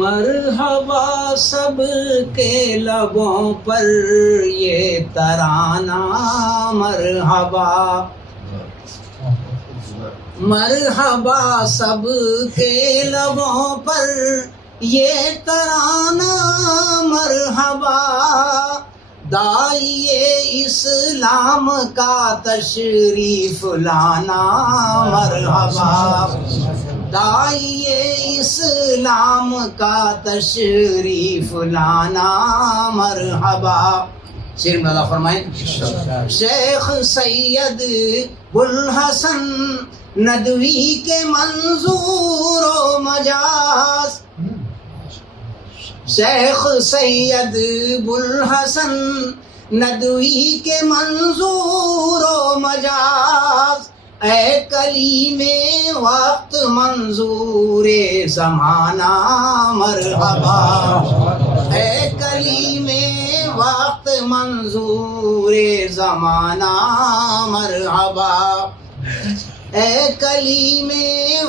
مرحبا سب کے لبوں پر یہ ترانہ مرحبا، مرحبا سب کے لبوں پر یہ ترانہ مرحبا، داعیے اسلام کا تشریف لانا مرحبا، داعیے اسلام کا تشریف لانا مرحبا۔ شیر مولا فرمائیں، شیخ سید بوالحسن ندوی کے منظور و مجاز، شیخ سید بوالحسن ندوی کے منظور و مجاز، اے کلیم وقت منظور زمانہ مرحبا، اے کلیم وقت منظور زمانہ مرحبا، اے کلیم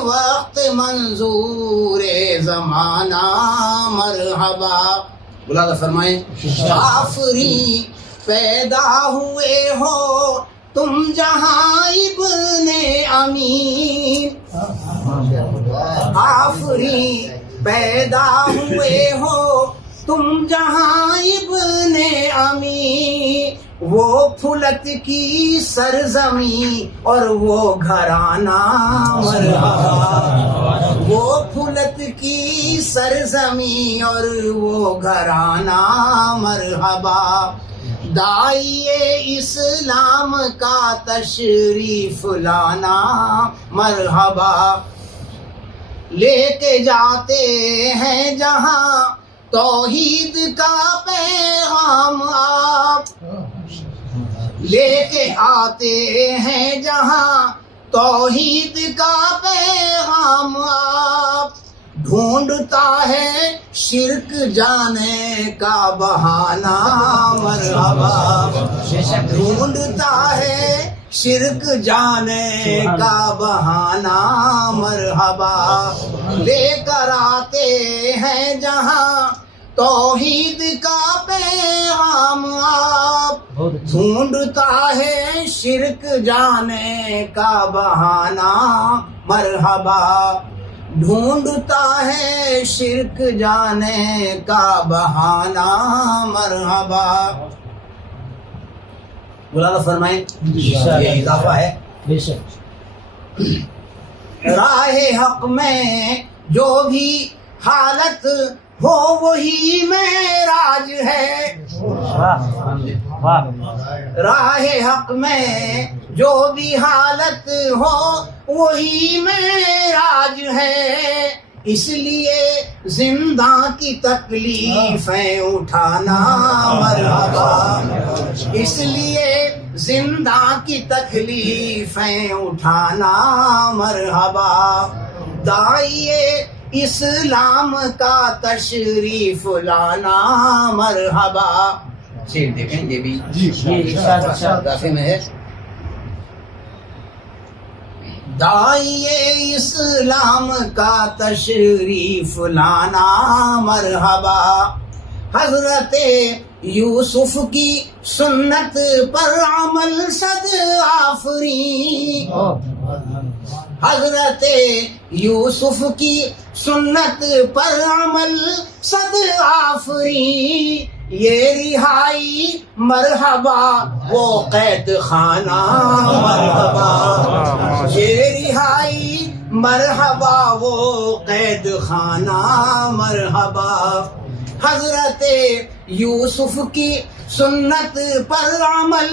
وقت منظور زمانہ مرحبا۔ بلاد فرمائیں، آفری پیدا ہوئے ہو تم جہاں ابن امین، آفری پیدا ہوئے ہو تم جہاں ابن امین، وہ پھلت کی سرزمین اور وہ گھرانہ مرحبا، وہ پھلت کی سرزمین اور وہ گھرانہ مرحبا، داعیے اسلام کا تشریف لانا مرحبا، لے کے جاتے ہیں جہاں توحید کا پیغام آپ، لے کے آتے ہیں جہاں توحید کا پیغام آپ، ڈھونڈتا ہے شرک جانے کا بہانہ مرحبا، ڈھونڈتا ہے شرک جانے کا بہانہ مرحبا، لے کر آتے ہیں جہاں توحید کا پیغام آپ، ڈھونڈتا ہے شرک جانے کا بہانہ مرحبا، ڈھونڈتا ہے شرک جانے کا بہانہ مرحبا۔ مولانا فرمائیں، یہ اضافہ ہے، راہ حق میں جو بھی حالت ہو وہی معراج ہے، راہ حق میں جو بھی حالت ہو وہی معراج ہے، اس لیے زندہ کی تکلیفیں اٹھانا مرحبا، اس لیے زندہ کی تکلیفیں اٹھانا مرحبا، داعیے اسلام کا تشریف لانا مرحبا۔ شیر دیکھیں، یہ بھی اضافے میں ہے، داعیے اسلام کا تشریف لانا مرحبا، حضرت یوسف کی سنت پر عمل صد آفرین، حضرت یوسف کی سنت پر عمل صد آفرین، یہ رہائی مرحبا وہ قید خانہ مرحبا، یہ رہائی مرحبا وہ قید خانہ مرحبا، حضرت یوسف کی سنت پر عمل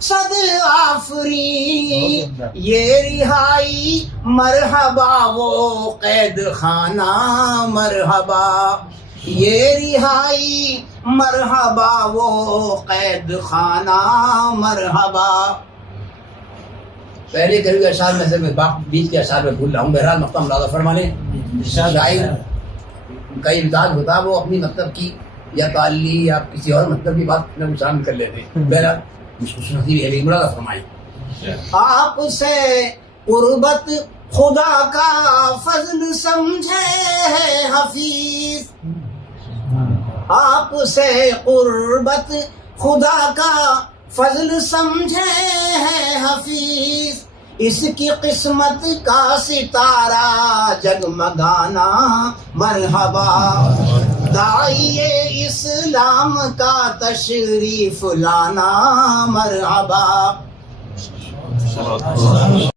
صد آفرین، یہ رہائی مرحبا وہ قید خانہ مرحبا، یہ رہائی مرحبا وہ قید خانہ مرحبا۔ پہلے کبھی اشعار میں سے بیچ کے اشعار میں بھول رہا ہوں، بہرحال مقام ملازہ فرما لیں، شاعر کا امتیاز ہوتا ہے وہ اپنی مطلب کی یا تعلی یا کسی اور مطلب کی بات میں شامل کر لیتے ہیں، بہرحال ملازہ فرمائیں۔ آپ سے قربت خدا کا فضل سمجھے ہے حفیظ، آپ سے قربت خدا کا فضل سمجھے ہے حفیظ، اس کی قسمت کا ستارہ جگمگانا مرحبا، داعیے اسلام کا تشریف لانا مرحبا۔